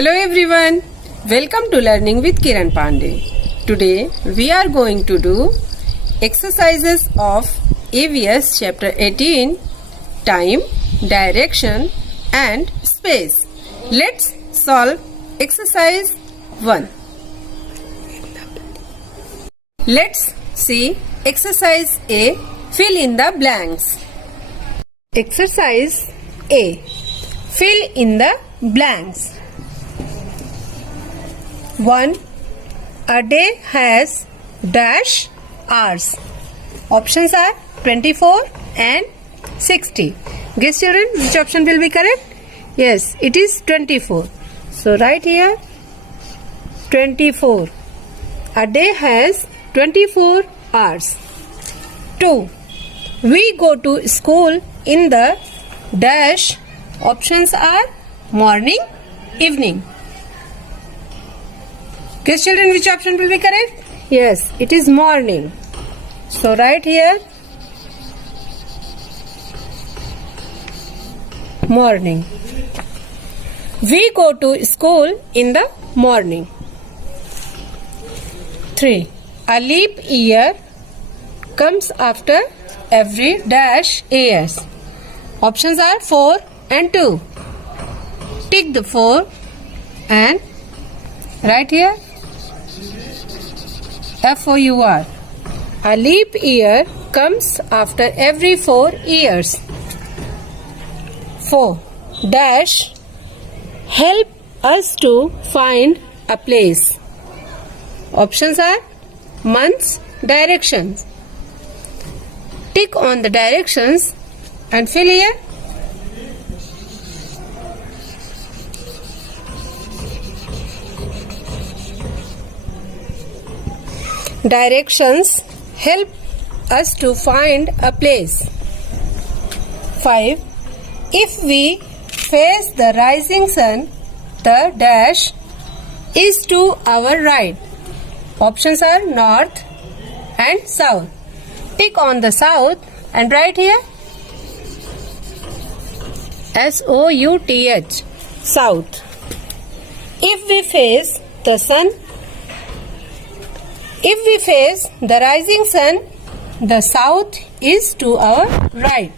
Hello everyone, welcome to Learning with Kiran Pandey. Today we are going to do exercises of AVS chapter 18, time, direction and space. Let's solve exercise 1. Let's see exercise A, fill in the blanks. Exercise A, fill in the blanks. 1. A day has dash hours. Options are 24 and 60. Guess children, which option will be correct? Yes, it is 24. So write here 24. A day has 24 hours. 2. We go to school in the dash. Options are morning, evening. Guess children, which option will be correct? Yes, it is morning. So write here morning. We go to school in the morning. 3. A leap year comes after every dash years. Options are 4 and 2. Tick the 4 and write here FOUR. A leap year comes after every 4 years. 4. Dash help us to find a place. Options are months, directions. Tick on the directions and fill here. Directions help us to find a place. 5. If we face the rising sun, the dash is to our right. Options are north and south. Tick on the south and write here SOUTH, south. If we face the rising sun, the south is to our right.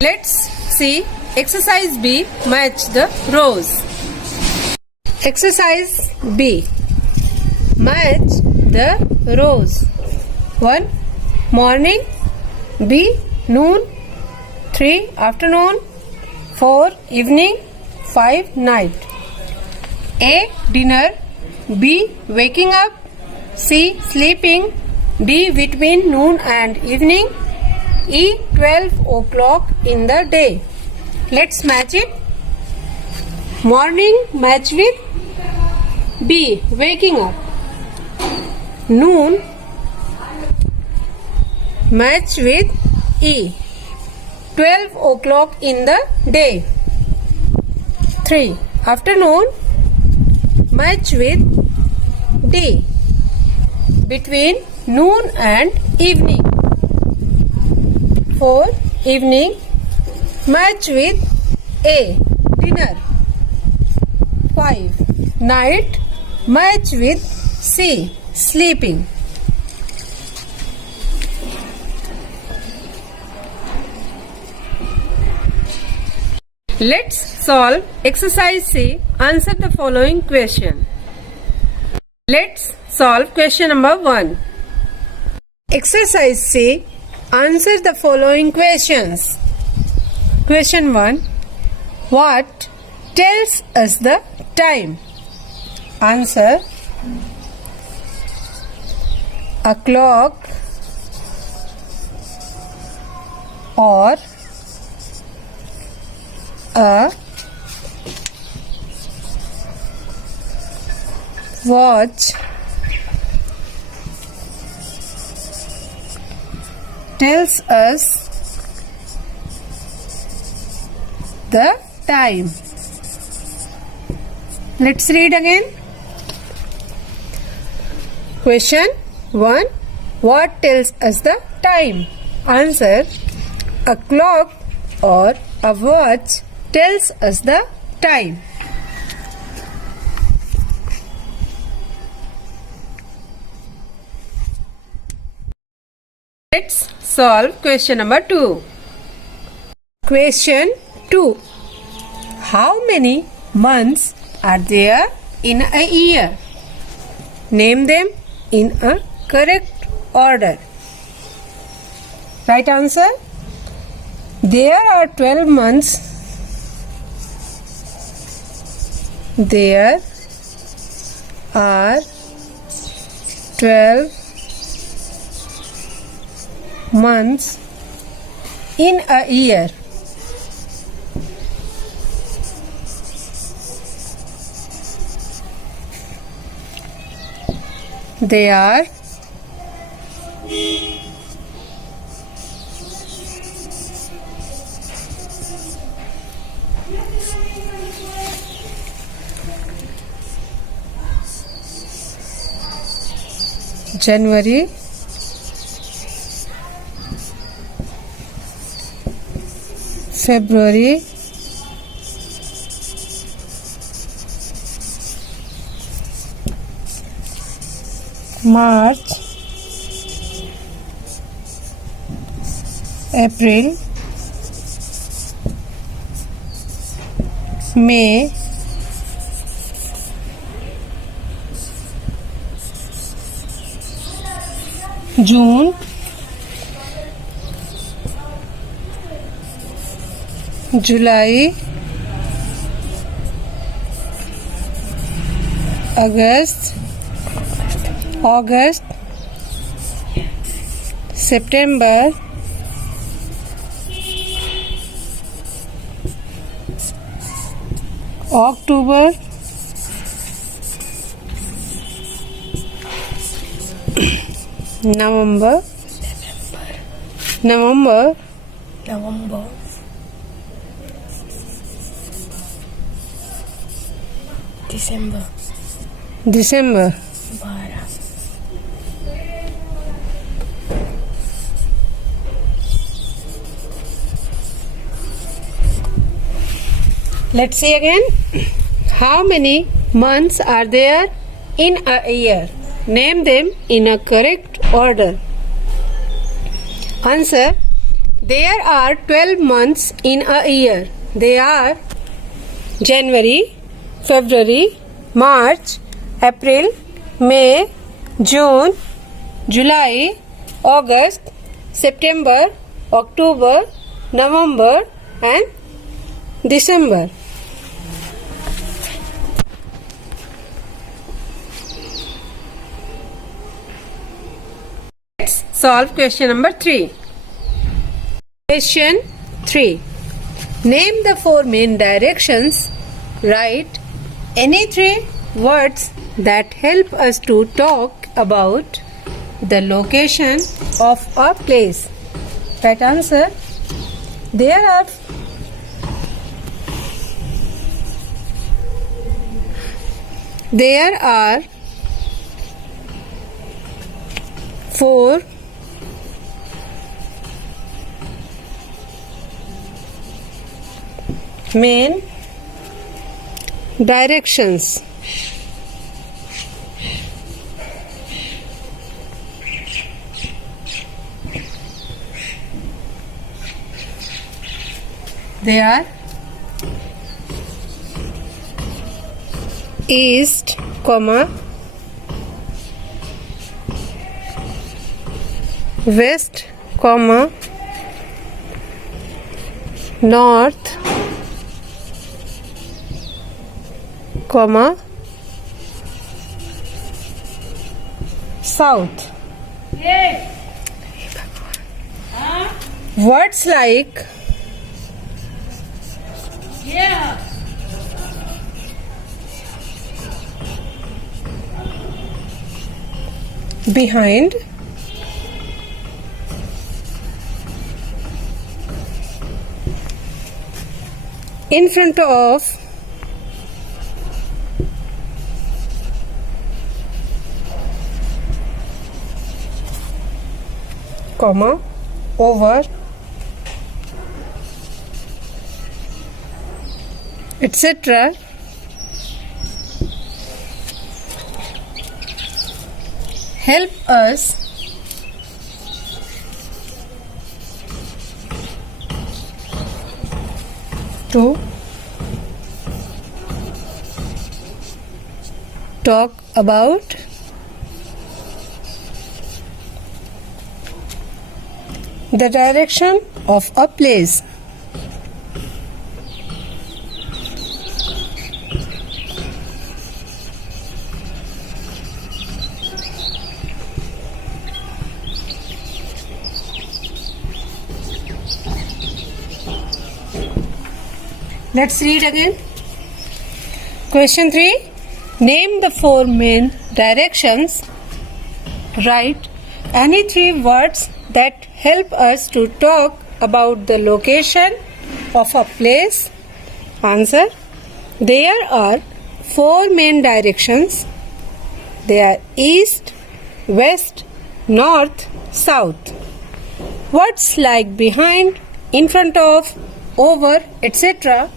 Let's see exercise B, match the rows. Exercise B, match the rows. 1. Morning. B. Noon. 3. Afternoon. 4. Evening. 5. Night. A. Dinner. B. Waking up. C. Sleeping. D. Between noon and evening. E. 12 o'clock in the day. Let's match it. Morning match with B. Waking up. Noon match with E. 12 o'clock in the day. 3. Afternoon match with D. Between noon and evening. 4. Evening match with A. Dinner. 5. Night match with C. Sleeping. Let's solve exercise C. Answer the following question. Let's solve question number 1. Exercise C. Answer the following questions. Question 1. What tells us the time? Answer. A clock or a watch tells us the time. Let's read again. Question 1. What tells us the time? Answer. A clock or a watch tells us the time. Let's solve question number 2. Question 2. How many months are there in a year? Name them in a correct order. Right answer. There are 12 months. There are 12 months in a year. They are January, February, March, April, May, June, July, August, September, October, November, December. 12 Let's see again. How many months are there in a year? Name them in a correct order. Answer. There are 12 months in a year. They are January, February, March, April, May, June, July, August, September, October, November and December. Let's solve question number 3. Question 3. Name the 4 main directions. Write any 3 words that help us to talk about the location of a place. Right answer. There are four main directions. They are east, west, north, south. Words like behind, in front of, over, etc. help us to talk about the direction of a place. Let's read again. Question 3. Name the 4 main directions. Write any 3 words that help us to talk about the location of a place. Answer. There are 4 main directions. They are east, west, north, south. Words like behind, in front of, over, etc.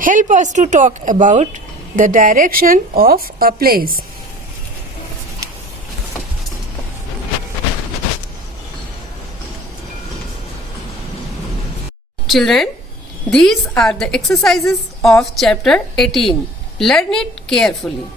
help us to talk about the direction of a place. Children, these are the exercises of chapter 18. Learn it carefully.